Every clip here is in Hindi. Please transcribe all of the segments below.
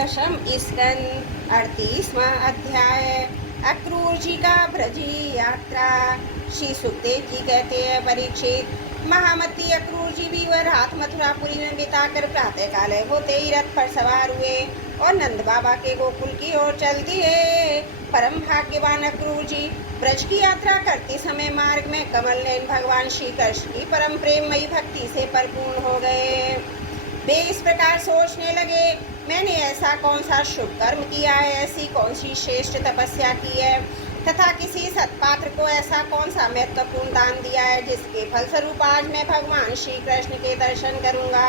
दशम स्कंद 38वां अध्याय। अक्रूर जी का ब्रजी यात्रा। श्री सुखदेव जी कहते हैं, परीक्षित, महामती अक्रूर जी भी वह रात मथुरापुरी में बिताकर प्रातः काल होते ही रथ पर सवार हुए और नंद बाबा के गोकुल की ओर चल दिए। परम भाग्यवान अक्रूर जी ब्रज की यात्रा करते समय मार्ग में कमल नयन भगवान श्री कृष्ण की परम प्रेममयी भक्ति से परिपूर्ण हो गए। वे इस प्रकार सोचने लगे, मैंने ऐसा कौन सा शुभ कर्म किया है, ऐसी कौन सी श्रेष्ठ तपस्या की है, तथा किसी सत्पात्र को ऐसा कौन सा महत्वपूर्ण दान दिया है, जिसके फलस्वरूप आज मैं भगवान श्री कृष्ण के दर्शन करूंगा।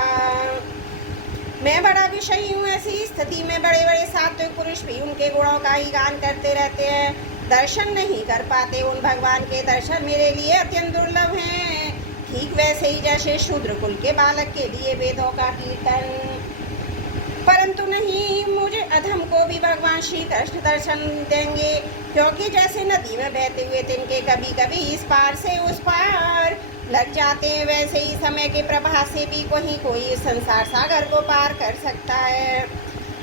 मैं बड़ा विषयी हूँ। ऐसी स्थिति में बड़े बड़े सात्विक पुरुष भी उनके गुणों का ही गान करते रहते हैं, दर्शन नहीं कर पाते। उन भगवान के दर्शन मेरे लिए अत्यंत दुर्लभ हैं। ठीक वैसे ही जैसे शूद्र कुल के बालक के लिए वेदों का कीर्तन, परंतु नहीं, मुझे अधम को भी भगवान श्री कृष्ण दर्शन देंगे, क्योंकि जैसे नदी में बहते हुए तिनके कभी कभी इस पार से उस पार लग जाते हैं, वैसे ही समय के प्रभाव से भी कोई इस संसार सागर को पार कर सकता है।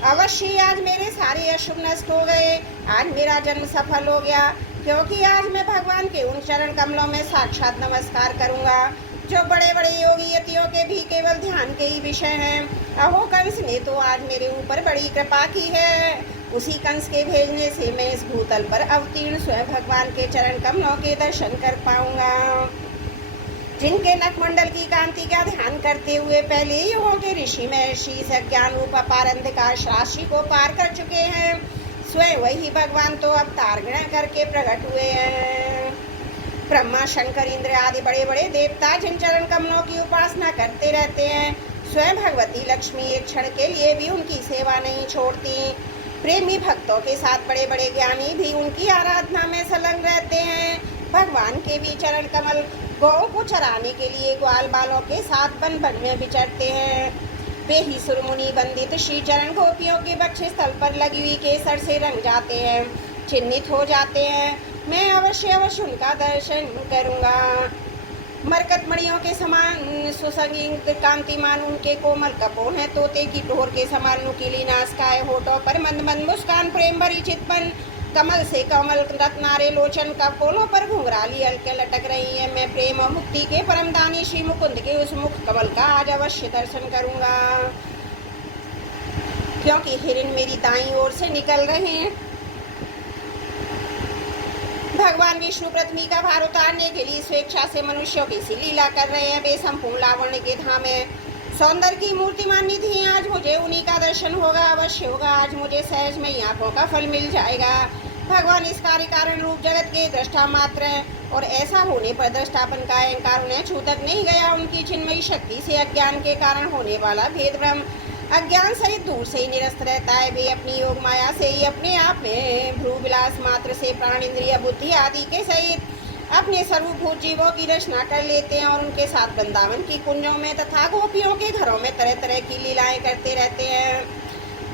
अवश्य आज मेरे सारे अशुभ नष्ट हो गए, आज मेरा जन्म सफल हो गया, क्योंकि आज मैं भगवान के उन चरण कमलों में साक्षात नमस्कार करूंगा, जो बड़े बड़े योगी यतियों के भी केवल ध्यान के ही विषय हैं। अहो, कंस ने तो आज मेरे ऊपर बड़ी कृपा की है। उसी कंस के भेजने से मैं इस भूतल पर अवतीर्ण स्वयं भगवान के चरण कमलों के दर्शन कर पाऊंगा, जिनके नखमंडल की कांति का ध्यान करते हुए पहले युगों के ऋषि महर्षि इस ज्ञान रूप अपार अंधकार राशि को पार कर चुके हैं। स्वयं वही भगवान तो अवतार ग्रहण करके प्रकट हुए हैं। ब्रह्मा, शंकर, इंद्र आदि बड़े बड़े देवता जिन चरण कमलों की उपासना करते रहते हैं, स्वयं भगवती लक्ष्मी एक क्षण के लिए भी उनकी सेवा नहीं छोड़ती। प्रेमी भक्तों के साथ बड़े बड़े ज्ञानी भी उनकी आराधना में संलग्न रहते हैं। भगवान के भी चरण कमल गौ को चराने के लिए ग्वाल बालों के साथ वन वन में विचरते हैं। वे ही सुरमुनि वंदित श्री चरण गोपियों के वक्ष स्थल पर लगी हुई केसर से रंग जाते हैं, चिन्हित हो जाते हैं। मैं अवश्य उनका दर्शन करूंगा। मरकतमणियों के समान सुसंगीत कांतिमान उनके कोमल कपोल हैं, तोते की टोर के समान नुकीली नासिकाएं, होठों पर मंद मंद मुस्कान, प्रेम भरी चितपन, कमल से कमल रत्नारे लोचन का पोलों पर घुंघराली हल्के लटक रही है। मैं प्रेम और मुक्ति के परमदानी श्री मुकुंद के उस मुख कमल का आज अवश्य दर्शन करूंगा, क्योंकि हिरण मेरी दाईं ओर से निकल रहे हैं। भगवान विष्णु पृथ्वी का भार उतारने के लिए स्वेच्छा से मनुष्यों की सी लीला कर रहे हैं। वे संपूर्ण लावण्य के धाम है, सौंदर्य की मूर्तिमान निधि है। आज मुझे उन्हीं का दर्शन होगा, अवश्य होगा। आज मुझे सहज में ही आंखों का फल मिल जाएगा। भगवान इस कार्य कारण रूप जगत के दृष्टा मात्र हैं, और ऐसा होने पर दृष्टापन का अहंकार उन्हें छू तक नहीं गया। उनकी चिन्मयी शक्ति से अज्ञान के कारण होने वाला भेद भ्रम अज्ञान सहित दूर से ही निरस्त रहता है। वे अपनी योग माया से ही अपने आप में भ्रू विलास मात्र से प्राण, इंद्रिय, बुद्धि आदि के सहित अपने सर्वभूत जीवों की रचना कर लेते हैं, और उनके साथ वृंदावन की कुंजों में तथा गोपियों के घरों में तरह तरह की लीलाएं करते रहते हैं।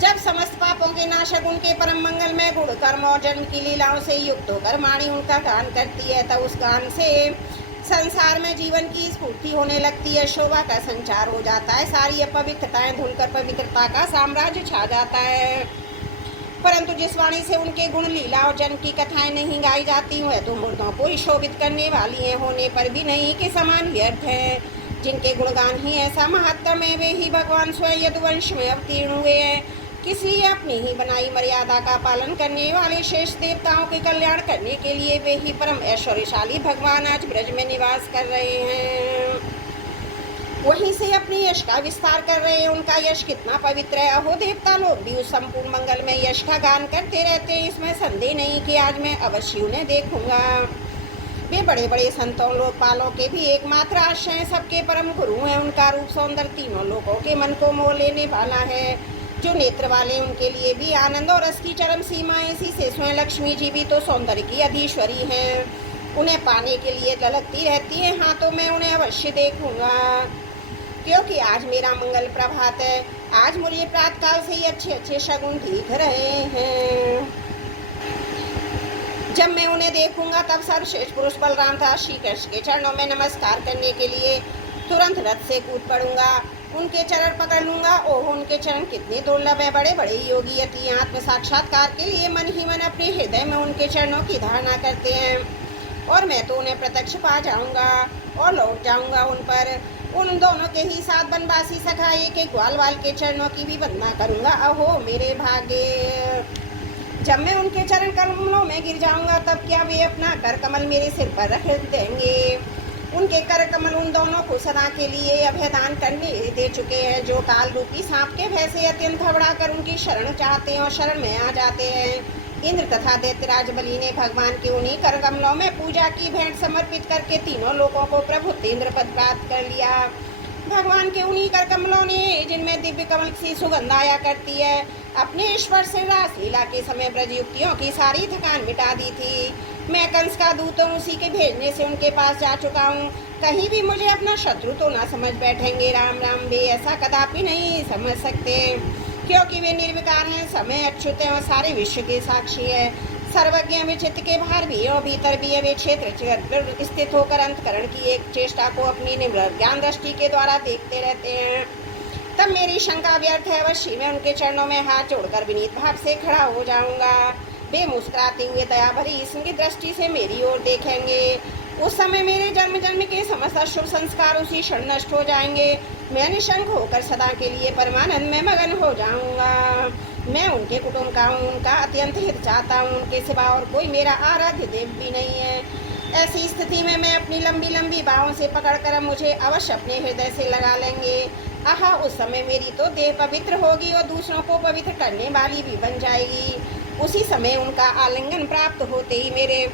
जब समस्त पापों के नाशक उनके परम मंगल में गुण कर्म और जन्म की लीलाओं से युक्त होकर वाणी उनका गान करती है, तब उस गान से संसार में जीवन की स्फूर्ति होने लगती है, शोभा का संचार हो जाता है, सारी अपवित्रताएं धुलकर पवित्रता का साम्राज्य छा जाता है। परंतु जिस वाणी से उनके गुण, लीला और जन्म की कथाएं नहीं गाई जाती हुए तो मुर्दों को ही शोभित करने वाली हैं, होने पर भी नहीं के समान व्यर्थ है। जिनके गुणगान ही ऐसा महत्तम है, वे ही भगवान स्वयं यदुवंश में अवतीर्ण हुए हैं। किसी अपनी ही बनाई मर्यादा का पालन करने वाले शेष देवताओं के कल्याण करने के लिए वे ही परम ऐश्वर्यशाली भगवान आज ब्रज में निवास कर रहे हैं, वहीं से अपनी यश का विस्तार कर रहे हैं। उनका यश कितना पवित्र है। अहो, देवता लोग भी उस संपूर्ण मंगल में यश का गान करते रहते हैं। इसमें संदेह नहीं कि आज मैं अवश्य उन्हें देखूंगा। वे बड़े बड़े संतों लोकपालों के भी एकमात्र आश्रय हैं, सबके परम गुरु हैं। उनका रूप सौंदर्य तीनों लोगों के मन को मोह लेने वाला है। जो नेत्र वाले उनके लिए भी आनंद और रस की चरम सीमा है। इसी से स्वयं लक्ष्मी जी भी तो सौंदर्य की अधीश्वरी हैं। उन्हें पाने के लिए ललकती रहती है। हाँ, तो मैं उन्हें अवश्य देखूंगा, क्योंकि आज मेरा मंगल प्रभात है। आज मुझे प्रातःकाल से ही अच्छे अच्छे शगुन दिख रहे हैं। जब मैं उन्हें देखूंगा तब सर्वश्रेष्ठ पुरुष बलराम था श्री कृष्ण के चरणों में नमस्कार करने के लिए तुरंत रथ से कूद पड़ूंगा उनके चरण पकड़ लूंगा। ओह, उनके चरण कितने दुर्लभ है। बड़े बड़े योगी यति आत्म साक्षात्कार के लिए मन ही मन अपने हृदय में उनके चरणों की धारणा करते हैं, और मैं तो उन्हें प्रत्यक्ष पा जाऊंगा और लौट जाऊंगा उन पर। उन दोनों के ही साथ बनवासी सखा एक एक ग्वाल वाल के चरणों की भी वंदना करूंगा। अहो मेरे भाग्य, जब मैं उनके चरण कमलों में गिर जाऊंगा तब क्या वे अपना कर कमल मेरे सिर पर रख देंगे। उनके कर कमल उन दोनों को सदा के लिए अभयदान करने दे चुके हैं, जो काल रूपी सांप के भय से अत्यंत घबरा कर उनकी शरण चाहते हैं और शरण में आ जाते हैं। इंद्र तथा दैत्यराज बलि ने भगवान के उन्हीं कर कमलों में पूजा की भेंट समर्पित करके तीनों लोगों को प्रभुतेंद्र पद प्राप्त कर लिया। भगवान के उन्हीं कर कमलों ने, जिनमें दिव्य कमल सी सुगंध आया करती है, अपने स्पर्श से रासलीला के समय ब्रजयुक्तियों की सारी थकान मिटा दी थी। मैं कंस का दूत हूँ, उसी के भेजने से उनके पास जा चुका हूँ। कहीं भी मुझे अपना शत्रु तो ना समझ बैठेंगे। राम राम वे ऐसा कदापि नहीं समझ सकते, क्योंकि वे निर्विकार हैं, समय अच्युत हैं और सारे विश्व के साक्षी है। सर्वज्ञ विचित्र के बाहर भी और भीतर भी वे क्षेत्र स्थित होकर अंतकरण की एक चेष्टा को अपनी ज्ञान दृष्टि के द्वारा देखते रहते हैं। तब मेरी शंका व्यर्थ है। अवश्य मैं उनके चरणों में हाथ जोड़कर विनीत भाव से खड़ा हो जाऊंगा। वे मुस्कुराते हुए दया भरी इसकी दृष्टि से मेरी ओर देखेंगे। उस समय मेरे जन्म जन्म के समस्त शुभ संस्कार उसी क्षण नष्ट हो जाएंगे। मैं निशंक होकर सदा के लिए परमानंद में मगन हो जाऊंगा। मैं उनके कुटुंब का हूँ, उनका अत्यंत हित चाहता हूँ। उनके सिवा और कोई मेरा आराध्य देव भी नहीं है। ऐसी स्थिति में मैं अपनी लंबी लंबी बाहों से पकड़कर मुझे अवश्य अपने हृदय से लगा लेंगे। आहा, उस समय मेरी तो देह पवित्र होगी और दूसरों को पवित्र करने वाली भी बन जाएगी। उसी समय उनका आलिंगन प्राप्त होते ही मेरे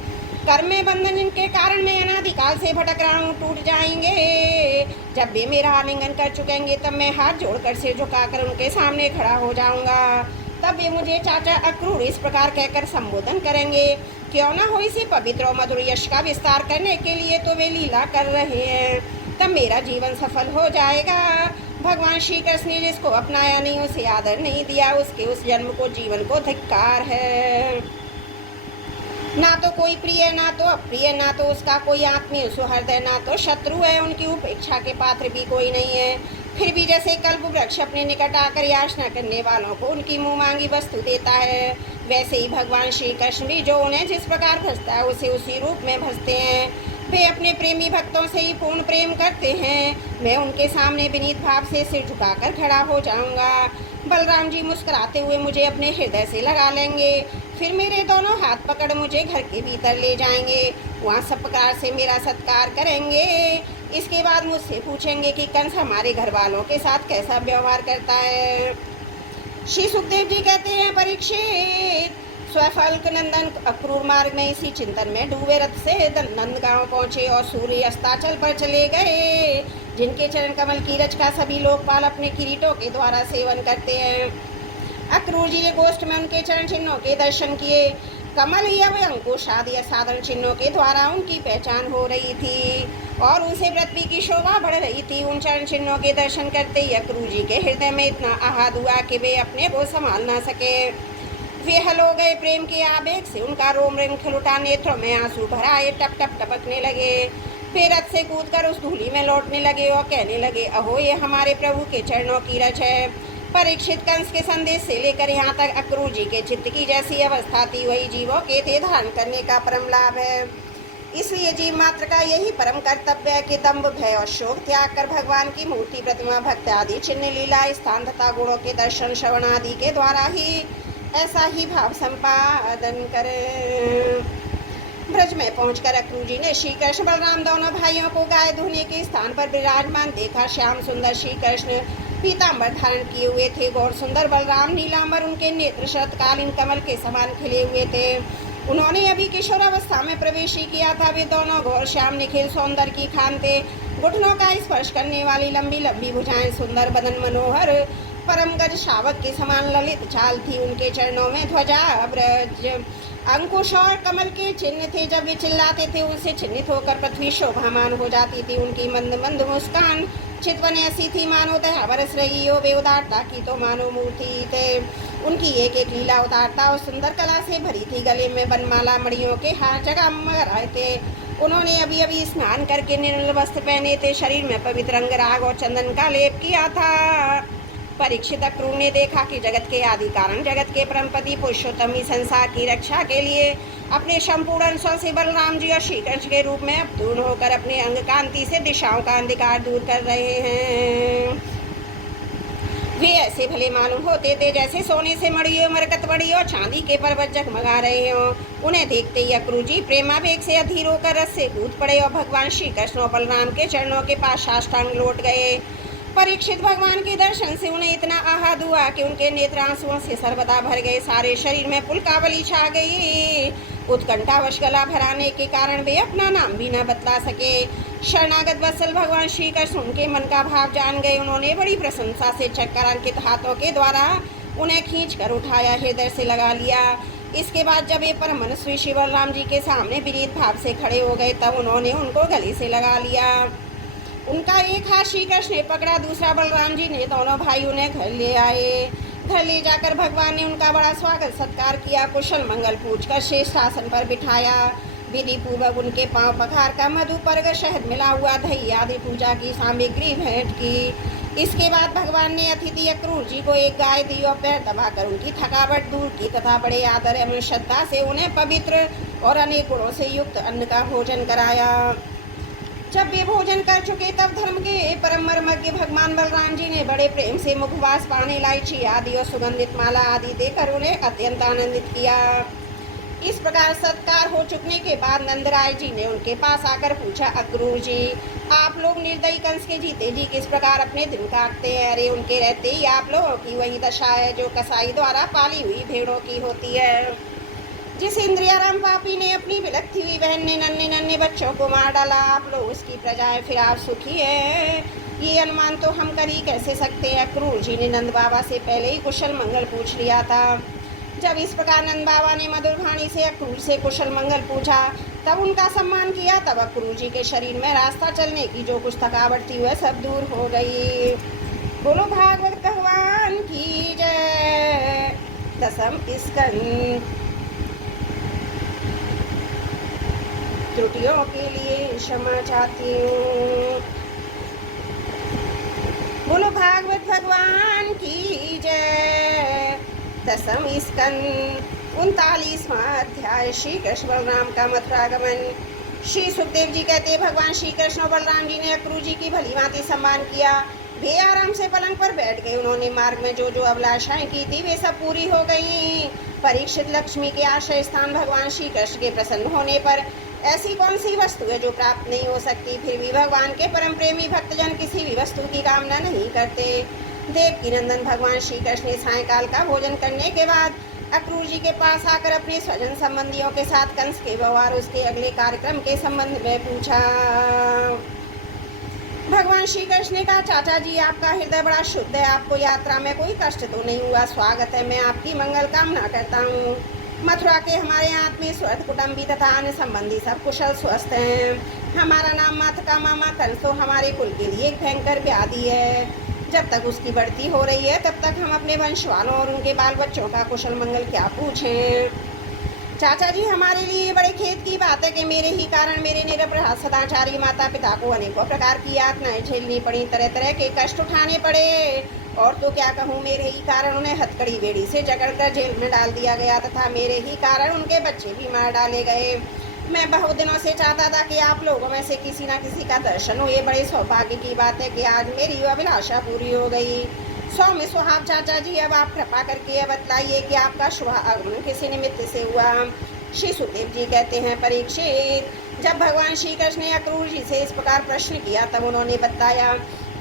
कर्म में बंधन, जिनके कारण मैं अनादिकाल से भटक रहा हूँ, टूट जाएंगे। जब वे मेरा आलिंगन कर चुकेंगे तब मैं हाथ जोड़कर सिर झुकाकर उनके सामने खड़ा हो जाऊंगा। तब वे मुझे चाचा अक्रूर इस प्रकार कहकर संबोधन करेंगे। क्यों ना हो, इसी पवित्र और मधुर यश का विस्तार करने के लिए तो वे लीला कर रहे हैं। तब मेरा जीवन सफल हो जाएगा। भगवान श्री कृष्ण ने जिसको अपनाया नहीं, उसे आदर नहीं दिया, उसके उस जन्म को जीवन को धिक्कार है। ना तो कोई प्रिय, ना तो अप्रिय, ना तो उसका कोई आत्मीय सुहृदय, ना तो शत्रु है। उनकी उपेक्षा के पात्र भी कोई नहीं है। फिर भी जैसे कल्प वृक्ष अपने निकट आकर याचना करने वालों को उनकी मुँह मांगी वस्तु देता है, वैसे ही भगवान श्री कृष्ण भी जो उन्हें जिस प्रकार भजता है उसे उसी रूप में भजते हैं। वे अपने प्रेमी भक्तों से ही पूर्ण प्रेम करते हैं। मैं उनके सामने विनीत भाव से सिर झुकाकर खड़ा हो जाऊंगा। बलराम जी मुस्कुराते हुए मुझे अपने हृदय से लगा लेंगे। फिर मेरे दोनों हाथ पकड़ मुझे घर के भीतर ले जाएंगे। वहाँ सब प्रकार से मेरा सत्कार करेंगे। इसके बाद मुझसे पूछेंगे कि कंस हमारे घर वालों के साथ कैसा व्यवहार करता है। श्री सुखदेव जी कहते हैं, परीक्षित, स्वफल्क नंदन अक्रूर मार्ग में इसी चिंतन में डूबे रथ से नंदगांव पहुँचे और सूर्य अस्ताचल पर चले गए, जिनके चरण कमल की रच का सभी लोकपाल अपने किरीटों के द्वारा सेवन करते हैं। अक्रूर जी ने गोष्ठ में उनके चरण चिन्हों के दर्शन किए। कमल या वे अंकुश आदि असाधारण चिन्हों के द्वारा उनकी पहचान हो रही थी और उनसे पृथ्वी की शोभा बढ़ रही थी। उन चरण चिन्हों के दर्शन करते ही अक्रूर जी के हृदय में इतना आहत हुआ कि वे अपने को संभाल ना सके। वे हल हो गए प्रेम के आवेग से। उनका रोम रोम खिल उठा, नेत्रों में आंसू भर आए, टप टप टपकने लगे। फिर रथ से कूदकर उस धूली में लौटने लगे और कहने लगे, अहो ये हमारे प्रभु के चरणों की रच है। परीक्षित, कंस के संदेश से लेकर यहाँ तक अक्रूर जी के चित्त की जैसी अवस्था थी वही जीवों के थे धारण करने का परम लाभ है। इसलिए जीव मात्र का यही परम कर्तव्य है कि दम्भ, भय और शोक त्याग कर भगवान की मूर्ति, प्रतिमा, भक्त आदि चिन्ह, लीला, स्थान तथा गुणों के दर्शन, श्रवण आदि के द्वारा ही ऐसा ही भाव संपादन करे। ब्रज में पहुंचकर अक्रूर जी ने श्री कृष्ण बलराम दोनों भाइयों को गाय धोने के स्थान पर विराजमान देखा। श्याम सुंदर श्री कृष्ण पीताम्बर धारण किए हुए थे। गौर सुंदर बलराम नीलांबर, उनके नेत्र शरतकालीन कमल के समान खिले हुए थे। उन्होंने अभी किशोरावस्था में प्रवेश ही किया था। वे दोनों गौर श्याम निखिल सौंदर्य की खान थे। घुटनों का स्पर्श करने वाली लंबी लंबी भुजाएं, सुंदर बदन मनोहर, परम गज शावक के समान ललित चाल थी। उनके चरणों में ध्वजा, ब्रज, अंकुश और कमल के चिन्ह थे। जब वे चिल्लाते थे उनसे चिन्हित होकर पृथ्वी शोभामान हो जाती थी। उनकी मंद मंद मुस्कान चितवन ऐसी थी मानो दया बरस रही हो। वे उदारता की तो मानो मूर्ति थे। उनकी एक एक लीला उदारता और सुंदर कला से भरी थी। गले में बनमाला, मणियों के हार जगमगा रहे थे। उन्होंने अभी अभी स्नान करके निर्मल वस्त्र पहने थे, शरीर में पवित्र अंग राग और चंदन का लेप किया था। परीक्षित अक्रूर ने देखा कि जगत के आदि कारण, जगत के परमपति पुरुषोत्तम ही संसार की रक्षा के लिए अपने संपूर्ण स्व से बलराम जी और श्री कृष्ण के रूप में अवतूर्ण होकर अपने अंग कांति से दिशाओं का अंधकार दूर कर रहे हैं। वे ऐसे भले मालूम होते थे जैसे सोने से मड़ी हो मरकत बड़ी और चांदी के पर्वत जगमगा रहे हों। उन्हें देखते ही अक्रूर जी प्रेमावेग से अधीर होकर रथ से कूद पड़े और भगवान श्री कृष्ण और बलराम के चरणों के पास साष्टांग लौट गए। परीक्षित भगवान के दर्शन से उन्हें इतना आहत हुआ कि उनके नेत्र आंसुओं से सर्वदा भर गए, सारे शरीर में पुलकावली छा गई। उत्कंठावश गला भराने के कारण वे अपना नाम भी न बतला सके। शरणागत वत्सल भगवान श्री कृष्ण उनके मन का भाव जान गए। उन्होंने बड़ी प्रशंसा से चक्रांकित हाथों के द्वारा उन्हें खींच कर उठाया, हृदय से लगा लिया। इसके बाद जब ये परम मनस्वी श्री बलराम जी के सामने विनीत भाव से खड़े हो गए, तब उन्होंने उनको गले से लगा लिया। उनका एक हाथ श्री कृष्ण ने पकड़ा, दूसरा बलराम जी ने। दोनों भाई उन्हें घर ले आए। घर ले जाकर भगवान ने उनका बड़ा स्वागत सत्कार किया, कुशल मंगल पूछकर श्रेष्ठ आसन पर बिठाया। विधि पूर्वक उनके पांव पखार का मधु पर्ग, शहद मिला हुआ दही आदि पूजा की सामग्री भेंट की। इसके बाद भगवान ने अतिथि अक्रूर जी को एक गाय दी और पैर दबाकर उनकी थकावट दूर की तथा बड़े आदर एवं श्रद्धा से उन्हें पवित्र और अनेक गुणों से युक्त अन्न का भोजन कराया। जब वे भोजन कर चुके तब धर्म के परम मर्मज्ञ भगवान बलराम जी ने बड़े प्रेम से मुखवास पानी, इलायची आदि और सुगंधित माला आदि देकर उन्हें अत्यंत आनंदित किया। इस प्रकार सत्कार हो चुकने के बाद नंदराय जी ने उनके पास आकर पूछा, अक्रूर जी, आप लोग निर्दयी कंस के जीते जी किस प्रकार अपने दिन काटते हैं? अरे उनके रहते ही आप लोगों की वही दशा है जो कसाई द्वारा पाली हुई भेड़ों की होती है। जिस इंद्रियाराम पापी ने अपनी विलकती हुई बहन ने नन्हे नन्हे बच्चों को मार डाला, आप लोग उसकी प्रजाएं, फिर आप सुखी हैं? ये अनुमान तो हम कर ही कैसे सकते हैं। अक्रूर जी ने नंद बाबा से पहले ही कुशल मंगल पूछ लिया था। जब इस प्रकार नंद बाबा ने मधुर वाणी से अक्रूर से कुशल मंगल पूछा, तब उनका सम्मान किया। तब अक्रूर जी के शरीर में रास्ता चलने की जो कुछ थकावट थी वह सब दूर हो गई। बोलो भागवत भगवान की जय। दसम स्कंद। त्रुटियों के लिए क्षमा चाहती हूँ। बोलो भागवत भगवान की जय। दसम स्कंद 39वां अध्याय। श्री कृष्ण बलराम का मथुरागमन। श्री सुखदेव जी कहते, भगवान श्री कृष्ण और बलराम जी ने अक्रूर जी की भली भांति सम्मान किया। वे आराम से पलंग पर बैठ गए। उन्होंने मार्ग में जो जो अभिलाषाएं की थी वे सब पूरी हो गई। परीक्षित, लक्ष्मी के आश्रय स्थान भगवान श्री कृष्ण के प्रसन्न होने पर ऐसी कौन सी वस्तु है जो प्राप्त नहीं हो सकती? फिर भी भगवान के परम प्रेमी भक्तजन किसी भी वस्तु की कामना नहीं करते। देवकी नंदन भगवान श्री कृष्ण ने सायंकाल का भोजन करने के बाद अक्रूर जी के पास आकर अपने स्वजन संबंधियों के साथ कंस के व्यवहार, उसके अगले कार्यक्रम के संबंध में पूछा। भगवान श्री कृष्ण ने कहा, चाचा जी, आपका हृदय बड़ा शुद्ध है, आपको यात्रा में कोई कष्ट तो नहीं हुआ। स्वागत है, मैं आपकी मंगल कामना करता हूँ। मथुरा के हमारे आत्मीय सुहृद कुटुंबी तथा अन्य संबंधी सब कुशल स्वस्थ हैं। हमारा नाम माता का मामा कंस तो हमारे कुल के लिए एक भयंकर व्याधि है। जब तक उसकी बढ़ती हो रही है तब तक हम अपने वंश वालों और उनके बाल बच्चों का कुशल मंगल क्या पूछें। चाचा जी, हमारे लिए बड़े खेद की बात है कि मेरे ही कारण मेरे निरपराध सदाचारी माता पिता को अनेकों प्रकार की यातनाएं झेलनी पड़ी, तरह तरह के कष्ट उठाने पड़े। और तो क्या कहूँ, मेरे ही कारण उन्हें हथकड़ी बेड़ी से जकड़कर जेल में डाल दिया गया तथा मेरे ही कारण उनके बच्चे भी मार डाले गए। मैं बहुत दिनों से चाहता था कि आप लोगों में से किसी न किसी का दर्शन हो। ये बड़े सौभाग्य की बात है कि आज मेरी अभिलाषा पूरी हो गई। 100 में सुहाग चाचा जी, अब आप कृपा करके बतलाइए कि आपका शुभ आगमन किसी निमित्त से हुआ। श्री सुखदेव जी कहते हैं, परीक्षित, जब भगवान श्री कृष्ण ने अक्रूर जी से इस प्रकार प्रश्न किया तब उन्होंने बताया,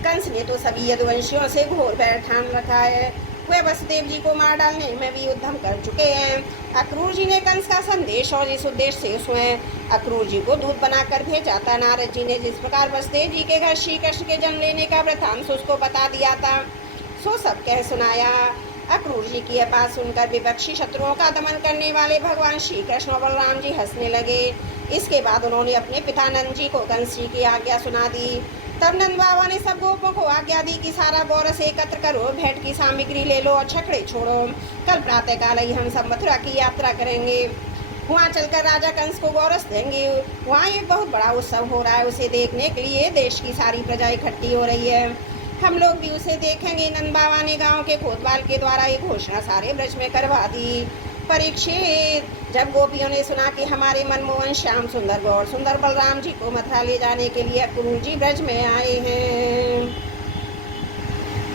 कंस ने तो सभी यदुवंशियों से घोर बैर ठान रखा है। वे वसुदेव जी को मार डालने में भी उद्यम कर चुके हैं। अक्रूर जी ने कंस का संदेश और इस उद्देश्य से स्वयं अक्रूर जी को दूत बनाकर भेजा था। नारद जी ने जिस प्रकार वसुदेव जी के घर श्री कृष्ण के जन्म लेने का वृत्तांत उसको बता दिया था, सो सब कह सुनाया। अक्रूर जी की बात सुनकर विपक्षी शत्रुओं का दमन करने वाले भगवान श्री कृष्ण और बलराम जी हंसने लगे। इसके बाद उन्होंने अपने पिता नंद जी को कंस जी की आज्ञा सुना दी। तब नंद बाबा ने सब गोपों को आज्ञा दी कि सारा गौरस एकत्र करो, भेंट की सामग्री ले लो और छकड़े छोड़ो। कल प्रातःकाल ही हम सब मथुरा की यात्रा करेंगे। वहाँ चलकर राजा कंस को गोरस देंगे। वहाँ एक बहुत बड़ा उत्सव हो रहा है, उसे देखने के लिए देश की सारी प्रजा इकट्ठी हो रही है। हम लोग भी उसे देखेंगे। नंद बाबा ने गांव के कोतवाल के द्वारा एक घोषणा सारे ब्रज में करवा दी। परीक्षित, जब गोपियों ने सुना कि हमारे मनमोहन श्याम सुंदर गौर सुंदर बलराम जी को मथुरा ले जाने के लिए अक्रूर जी ब्रज में आए हैं,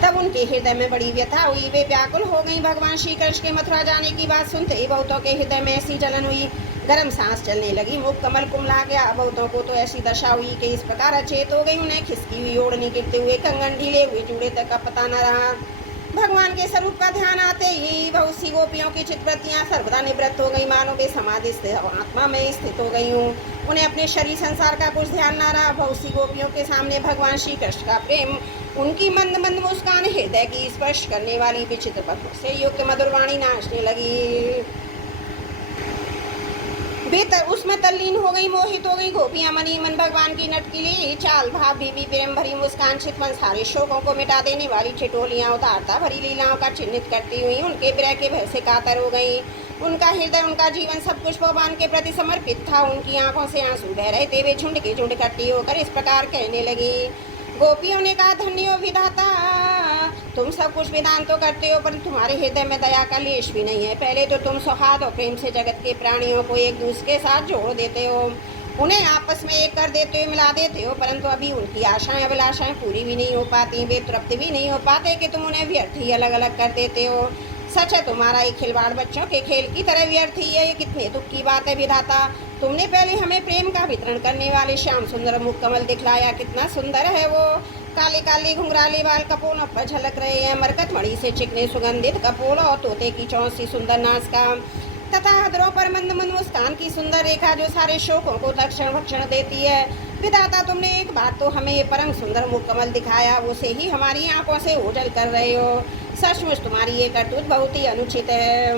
तब उनके हृदय में बड़ी व्यथा हुई। वे व्याकुल हो गई। भगवान श्री कृष्ण के मथुरा जाने की बात सुनते ही बहुतों के हृदय में ऐसी जलन हुई, गर्म सांस चलने लगी, मुख कमल कुमला गया। बहुतों को तो ऐसी दशा हुई कि इस प्रकार अचेत हो गई, उन्हें खिसकी हुई ओढ़नी गिरते हुए कंगन ढीले हुए जूड़े तक का पता न रहा। भगवान के स्वरूप का ध्यान आते ही बहुत सी गोपियों की चित्तवृत्तियां सर्वदा निवृत्त हो गई, मानो वे समाधि स्थित आत्मा में स्थित हो गई हूँ। उन्हें अपने शरीर संसार का कुछ ध्यान न रहा। बहुत सी गोपियों के सामने भगवान श्री कृष्ण का प्रेम, उनकी मंद मंद मुस्कान, हृदय की स्पर्श करने वाली विचित्र पथों से युक्त मधुर वाणी नाचने लगी। वे उसमें तल्लीन हो गई, मोहित हो गई। गोपियां मनी मन भगवान की नटकीली चाल, भाव भी प्रेम भरी मुस्कान, चितवन सारे शोकों को मिटा देने वाली ठिठोलियां, उदारता भरी लीलाओं का चिन्हित करती हुई उनके विरह के भय से कातर हो गई। उनका हृदय, उनका जीवन सब कुछ भगवान के प्रति समर्पित था। उनकी आंखों से आंसू बह रहे थे। वे झुंड के झुंड इकट्ठी होकर इस प्रकार कहने लगी। गोपियों ने कहा, धन्य हो विधाता, तुम सब कुछ विधान तो करते हो, पर तुम्हारे हृदय में दया का लेश भी नहीं है। पहले तो तुम सौहार्द और प्रेम से जगत के प्राणियों को एक दूसरे के साथ जोड़ देते हो, उन्हें आपस में एक कर देते हो, मिला देते हो, परंतु अभी उनकी आशाएं अभिलाषाएं पूरी भी नहीं हो पाती, वे तृप्त भी नहीं हो पाते कि तुम उन्हें व्यर्थ ही अलग अलग कर देते हो। सच है, तुम्हारा एक खिलवाड़ बच्चों के खेल की तरह व्यर्थ ही है। ये कितने दुख की बात है विधाता। तुमने पहले हमें प्रेम का वितरण करने वाले श्याम सुंदर मुख कमल दिखलाया, कितना सुंदर है वो। काले काले घुंघराले बाल कपोलों पर झलक रहे हैं, मरकत मणि से चिकने सुगंधित कपोल और तोते की चौंसी सुंदर नाच का, तथा हदरों पर मंद मंद मुस्कान की सुंदर रेखा जो सारे शोकों को लक्षण भक्षण देती है। विधाता, तुमने एक बार तो हमें ये परम सुंदर मुख कमल दिखाया, उसे ही हमारी आंखों से ओझल कर रहे हो। सचमुच तुम्हारी ये करतूत बहुत ही अनुचित है।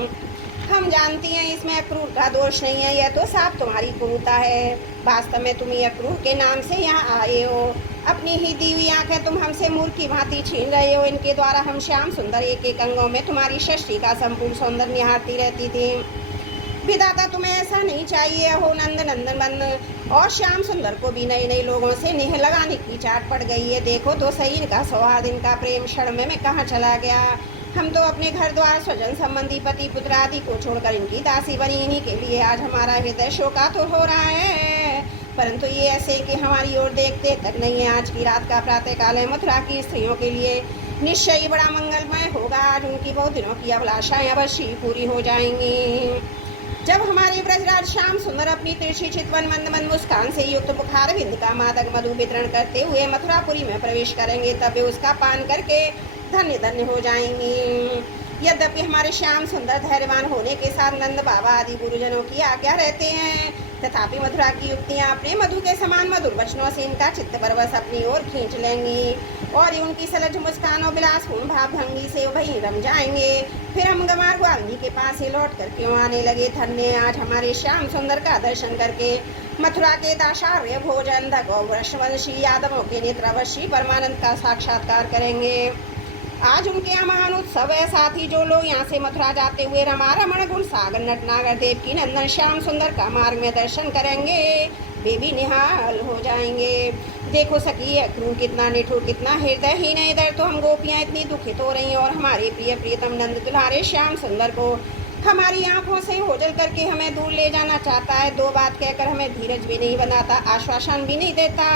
हम जानती हैं इसमें अक्रूर का दोष नहीं है, यह तो साफ तुम्हारी क्रूरता है। वास्तव में तुम ये अक्रूर के नाम से यहाँ आए हो। अपनी ही दी हुई आंखें तुम हमसे मूर्ख की भांति छीन रहे हो। इनके द्वारा हम श्याम सुंदर एक एक अंगों में तुम्हारी सृष्टि का संपूर्ण सौंदर्य निहारती रहती थी। विधाता, तुम्हें ऐसा नहीं चाहिए हो। नंद नंदन बंद और श्याम सुंदर को भी नए नए लोगों से नेह लगाने की चाट पड़ गई है। देखो तो सही, इनका सौहार्द, इनका प्रेम क्षण में कहाँ चला गया। हम तो अपने घर द्वार, स्वजन संबंधी, पति पुत्र आदि को छोड़कर इनकी दासी बनी। इन्हीं के लिए आज हमारा हृदय शोकातुर हो रहा है, परंतु ये ऐसे कि हमारी ओर देखते तक नहीं है। आज की रात का प्रातः काल है, मथुरा की स्त्रियों के लिए निश्चय ही बड़ा मंगलमय होगा। आज उनकी बहुत दिनों की अभिलाषाएं अवश्य पूरी हो जाएंगी। जब हमारे ब्रजराज श्याम सुंदर अपनी तिरछी चितवन मंद मंद मुस्कान से युक्त बुखार बिंद का मादक मधु वितरण करते हुए मथुरापुरी में प्रवेश करेंगे, तब वे उसका पान करके धन्य धन्य हो जाएंगी। यद्यपि हमारे श्याम सुंदर धैर्यवान होने के साथ नंद बाबा आदि गुरुजनों की आज्ञा रहते हैं, तथापि मथुरा की युक्तियाँ अपने मधु के समान मधुर वचनों से इनका चित्त परवश अपनी ओर खींच लेंगी और उनकी सलज मुस्कान और विलासपूर्ण भाव भंगी से वहीं रम जाएंगे। फिर हम गंवार ग्वालिनी के पास ही लौट कर क्यों आने लगे। धन्य आज हमारे श्याम सुंदर का दर्शन करके मथुरा के दाशार्य भोजन वृषवंशी यादवों के नेत्रवशी परमानंद का साक्षात्कार करेंगे। आज उनके यहाँ महान उत्सव है। साथ ही जो लोग यहाँ से मथुरा जाते हुए रमा रमण गुण सागर नटनागर देव की नंदन श्याम सुंदर का मार्ग में दर्शन करेंगे, वे भी निहाल हो जाएंगे। देखो सखी, अक्रूर कितना निठुर, कितना हृदयहीन है। इधर तो हम गोपियाँ इतनी दुखित हो रही हैं और हमारे प्रिय प्रियतम नंद दुलारे श्याम सुंदर को हमारी आंखों से ओझल करके हमें दूर ले जाना चाहता है। दो बात कहकर हमें धीरज भी नहीं बनाता, आश्वासन भी नहीं देता।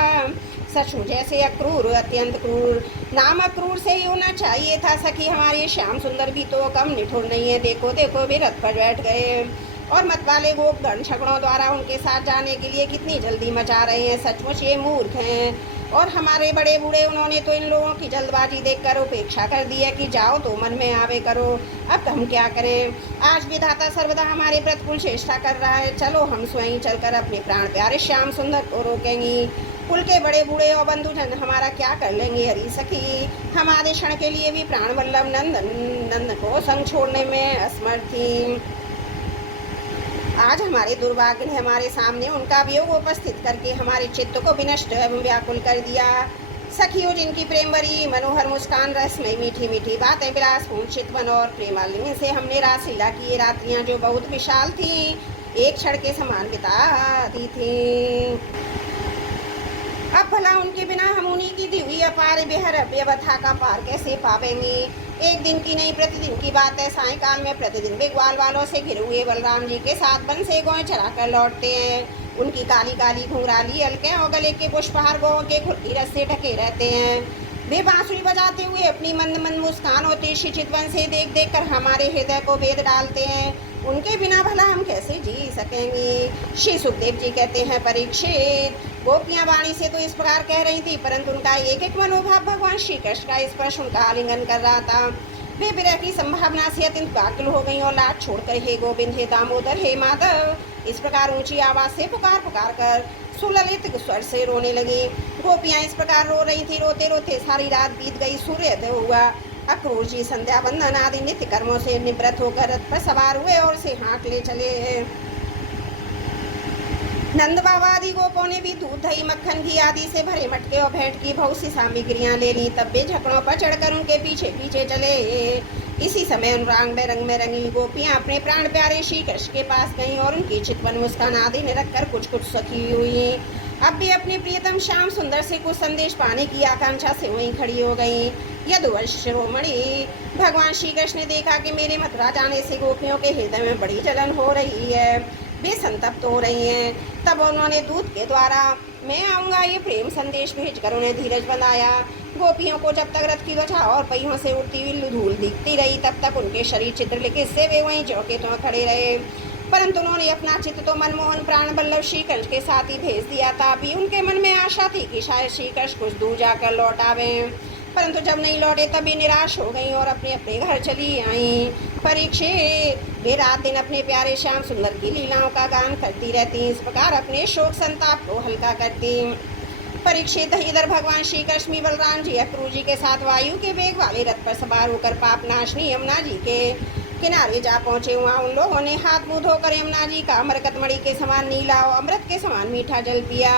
सचमुच जैसे अक्रूर, अत्यंत क्रूर। नाम अक्रूर से ही होना चाहिए था। सखी, हमारे श्याम सुंदर भी तो कम निठुर नहीं है। देखो देखो, वे रथ पर बैठ गए और मतवाले गोपगण छकड़ों द्वारा उनके साथ जाने के लिए कितनी जल्दी मचा रहे हैं। सचमुच ये मूर्ख हैं। और हमारे बड़े बूढ़े, उन्होंने तो इन लोगों की जल्दबाजी देखकर उपेक्षा कर दी है कि जाओ तो मन में आवे करो। अब हम क्या करें। आज विधाता सर्वदा हमारे प्रतिकूल चेष्टा कर रहा है। चलो हम स्वयं चलकर अपने प्राण प्यारे श्याम सुंदर को रोकेंगी। कुल के बड़े बूढ़े और बंधुजन हमारा क्या कर लेंगे। हरी सखी, हम आधे क्षण के लिए भी प्राण वल्लभ नंद को संग छोड़ने में असमर्थ थी। आज हमारे दुर्भाग्य ने हमारे सामने उनका वियोग उपस्थित करके हमारे चित्त को विनष्ट एवं व्याकुल कर दिया। सखियों, जिनकी प्रेम भरी मनोहर मुस्कान, रसमय मीठी मीठी बातें, विलासपूर्ण चितवन और प्रेमालिनी से हमने रासलीला की ये रात्रियाँ जो बहुत विशाल थी, एक क्षण के समान बिताती थी। अब भला उनके बिना हम उन्हीं की दी हुई अपार बेहर व्यवस्था का पार कैसे पावेंगे। एक दिन की नहीं प्रतिदिन की बात है। सायंकाल में प्रतिदिन वे ग्वाल वालों से घिरे हुए बलराम जी के साथ वन से गौएं चराकर लौटते हैं। उनकी काली काली घुंघराली अलके और गले के पुष्पहार गौं के खुरती रस से ढके रहते हैं। वे बांसुरी बजाते हुए अपनी मंद मंद मुस्कान और तीक्ष्ण चितवन से देख देख कर हमारे हृदय को भेद डालते हैं। उनके बिना भला हम कैसे जी सकेंगे। श्री सुखदेव जी कहते हैं, परीक्षित, गोपियां वाणी से तो इस प्रकार कह रही थी, परंतु उनका एक एक मनोभाव भगवान श्री कृष्ण का स्पर्श उनका आलिंगन कर रहा था। वे विरह की संभावना से अत्यंत व्याकुल हो गई और लाट छोड़कर हे गोविंद, हे दामोदर, हे माधव इस प्रकार ऊंची आवाज से पुकार पुकार कर सुललित स्वर से रोने लगी। गोपियां इस प्रकार रो रही थी। रोते रोते सारी रात बीत गई। सूर्योदय हुआ। अक्रूर जी संध्या वंदन आदि नित्य कर्मों से निवृत्त होकर रथ पर सवार हुए और से हाँक ले चले। नंद बाबा आदि गोपों ने भी दूध दही मक्खन घी आदि से भरे मटके और भेंट की बहुत सी सामग्रियां ले ली। तब वे झकड़ों पर चढ़कर उनके पीछे पीछे चले। इसी समय उन रंग में रंगी गोपियां अपने प्राण प्यारे श्री कृष्ण के पास गईं और उनकी चितवन मुस्कान आदि निरख कर कुछ कुछ सखी हुई। अब भी अपने प्रियतम श्याम सुंदर से कुछ संदेश पाने की आकांक्षा से वहीं खड़ी हो गई। यदुवंश शिरोमणि, भगवान श्री कृष्ण ने देखा कि मेरे मथुरा जाने से गोपियों के हृदय में बड़ी जलन हो रही है, वे संतप्त हो रही हैं। तब उन्होंने दूत के द्वारा मैं आऊँगा ये प्रेम संदेश भेजकर उन्हें धीरज बनाया। गोपियों को जब तक रथ की ध्वजा और पहियों से उड़ती हुई धूल दिखती रही, तब तक उनके शरीर चित्रलिखित से वे वहीं ज्यों के त्यों खड़े रहे। परंतु उन्होंने अपना चित्त तो मनमोहन प्राण बल्लभ श्री कृष्ण के साथ ही भेज दिया था। अभी उनके मन में आशा थी कि शायद श्री कृष्ण कुछ दूर जाकर लौट आवे, परंतु जब नहीं लौटे तभी निराश हो गई और अपने अपने घर चली आई। परीक्षित, वे रात दिन अपने प्यारे श्याम सुंदर की लीलाओं का गान करती रहती, इस प्रकार अपने शोक संताप को हल्का करती। परीक्षित, इधर भगवान श्री कृष्ण बलराम जी अक्रूर जी के साथ वायु के वेग वाले रथ पर सवार होकर पापनाशनी यमुना जी के किनारे जा पहुंचे। वहाँ उन लोगों ने हाथ मुंह धोकर यमुना जी का मरकतमणि के समान नीला और अमृत के समान मीठा जल पिया।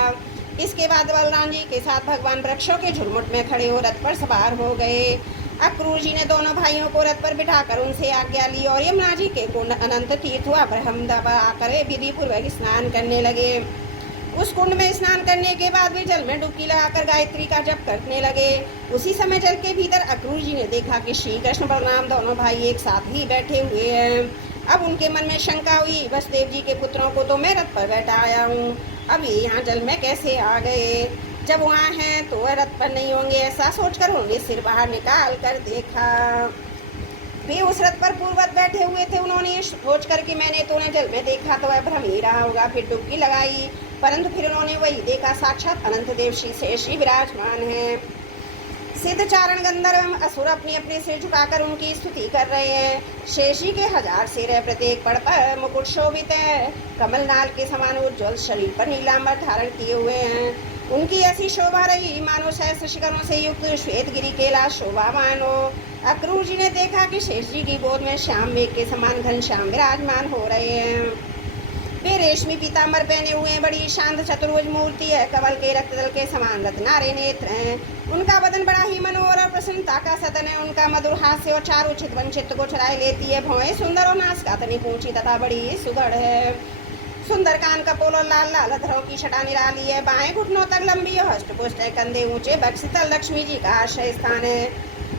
इसके बाद बलराम जी के साथ भगवान वृक्षों के झुरमुट में खड़े हो रथ पर सवार हो गए। अक्रूर जी ने दोनों भाइयों को रथ पर बिठाकर उनसे आज्ञा ली और यमुना जी के कुंड अनंत तीर्थ ब्रह्म दबा आकर विधि पूर्वक स्नान करने लगे। उस कुंड में स्नान करने के बाद वे जल में डुबकी लगाकर गायत्री का जप करने लगे। उसी समय जल के भीतर अक्रूर जी ने देखा कि श्री कृष्ण बलराम दोनों भाई एक साथ ही बैठे हुए हैं। अब उनके मन में शंका हुई, वसुदेव जी के पुत्रों को तो मैं रथ पर बैठा आया हूँ, अब ये यहाँ जल में कैसे आ गए। जब वहाँ हैं तो वह रथ पर नहीं होंगे, ऐसा सोचकर उन्होंने सिर बाहर निकाल कर देखा। वे उस रथ पर पूर्ववत बैठे हुए थे। उन्होंने सोच कर कि मैंने तो उन्हें जल में देखा तो वह भ्रम ही रहा होगा। फिर डुबकी लगाई, परंतु फिर उन्होंने वही देखा, साक्षात अनंत देव श्री शेषी विराजमान है। सिद्ध चारण गंधर्व असुर अपने अपने सिर झुकाकर उनकी स्तुति कर रहे हैं। शेषी के 1000 सिर है, प्रत्येक पड़ पर मुकुट शोभित है, कमल नाल के समान उज्ज्वल शरीर पर नीलांबर धारण किए हुए हैं। उनकी ऐसी शोभा रही मानो सहस्र शिखरों से युक्त श्वेत गिरी केला शोभा मानो। अक्रूर जी ने देखा कि शेष जी की गोद में श्याम मेघ के समान घनश्याम विराजमान हो रहे हैं। वे रेशमी पीताम्बर पहने हुए हैं, बड़ी शांत चतुर्भुज मूर्ति है, कमल के रक्तदल के समान रत्नारे नेत्र हैं। उनका बदन बड़ा ही मनोहर और प्रसन्नता का सदन है। उनका मधुर हास्य और चारु चितवन चित्त को चुराए लेती है। भौएं सुंदर और नासिका तनिक ऊंची तथा बड़ी सुगढ़ है। सुंदर कान कपोल और लाल लाल अधरों की छटा निराली है। बाएं घुटनों तक लंबी और हष्टपुष्ट है। कंधे ऊंचे, बक्षितल लक्ष्मी जी का आश्रय स्थान है।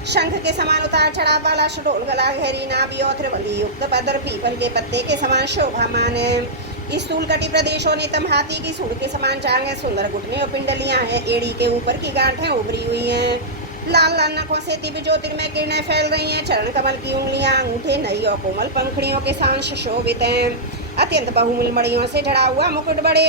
शंख के समान उतार चढ़ाव वाला सुडोल गला, गहरी नाभि और त्रिवली युक्त पदर पीपल के पत्ते के समान शोभामान है। स्थूल कटी प्रदेशों ने तम हाथी की सूंड के समान जांघें, सुंदर घुटने और पिंडलियां हैं। एड़ी के ऊपर की गांठें उभरी हुई हैं। लाल लाल नखों से दिव्य ज्योतिर्मय किरणें फैल रही हैं। चरण कमल की उंगलियां, अंगूठे नई और कोमल पंखड़ियों के साथ सुशोभित हैं। अत्यंत बहुमूल्य मणियों से जड़ा हुआ मुकुट, बड़े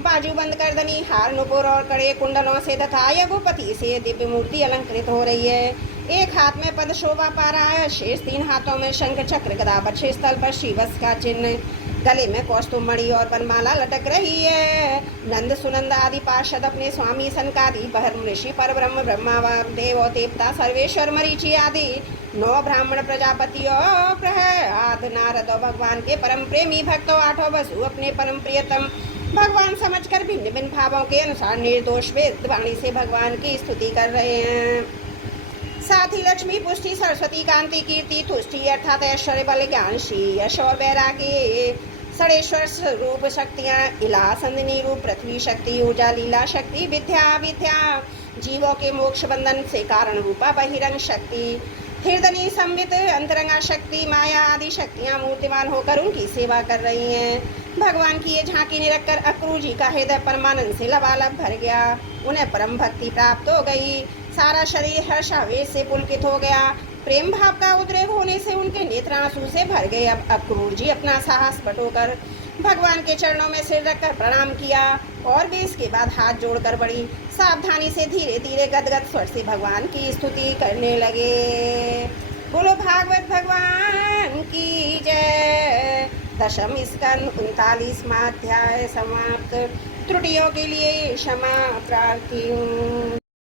बाजूबंद करदनी, हार, नुपुर और कड़े कुंडलों से तथा यज्ञोपति से दिव्य मूर्ति अलंकृत हो रही है। एक हाथ में पद शोभा पा रहा है, शेष 3 हाथों में शंख चक्र गदा, बक्षे स्थल पर श्रीवत्स का चिन्ह, गले में कौस्तुभ मणि और बनमाला लटक रही है। नंद सुनंद आदि पार्षद अपने स्वामी सनकादि, बहर ऋषि, पर ब्रह्म, ब्रह्मा देव और देवता, सर्वेश्वर, मरीचि आदि 9 ब्राह्मण, प्रजापति और प्रहलाद, नारद और भगवान के परम प्रेमी भक्त, 8 वसु अपने परम प्रियतम भगवान समझकर भिन्न भिन्न भावों के अनुसार निर्दोष वेद वाणी से भगवान की स्तुति कर रहे हैं। साथ ही लक्ष्मी, पुष्टि, सरस्वती, कांति, कीर्ति, तुष्टि अर्थात ऐश्वर्य, बल, ज्ञान, श्री, यश और वैरागी षडेश्वर स्वरूप शक्तियाँ इला संदिनी रूप पृथ्वी शक्ति ऊर्जा लीला शक्ति विद्या विद्या जीवों के मोक्ष बंधन से कारण रूपा बहिरंग शक्ति हृदय संवित अंतरंगा शक्ति माया आदि शक्तियाँ मूर्तिमान होकर उनकी सेवा कर रही हैं। भगवान की ये झांकी ने रखकर अक्रूर जी का हृदय परमानंद से लबालब भर गया। उन्हें परम भक्ति प्राप्त हो गई। सारा शरीर हर्षावेश से पुलकित हो गया। प्रेम भाव का उद्रेक होने से उनके नेत्र आंसू से भर गए। अब अक्रूर जी अपना साहस बटोकर भगवान के चरणों में सिर रखकर प्रणाम किया और वे इसके बाद हाथ जोड़कर बड़ी सावधानी से धीरे धीरे गदगद स्वर से भगवान की स्तुति करने लगे। बोलो भागवत भगवान की जय। दशम स्कंद 39वां अध्याय समाप्त। त्रुटियों के लिए क्षमा प्रार्थी हूँ।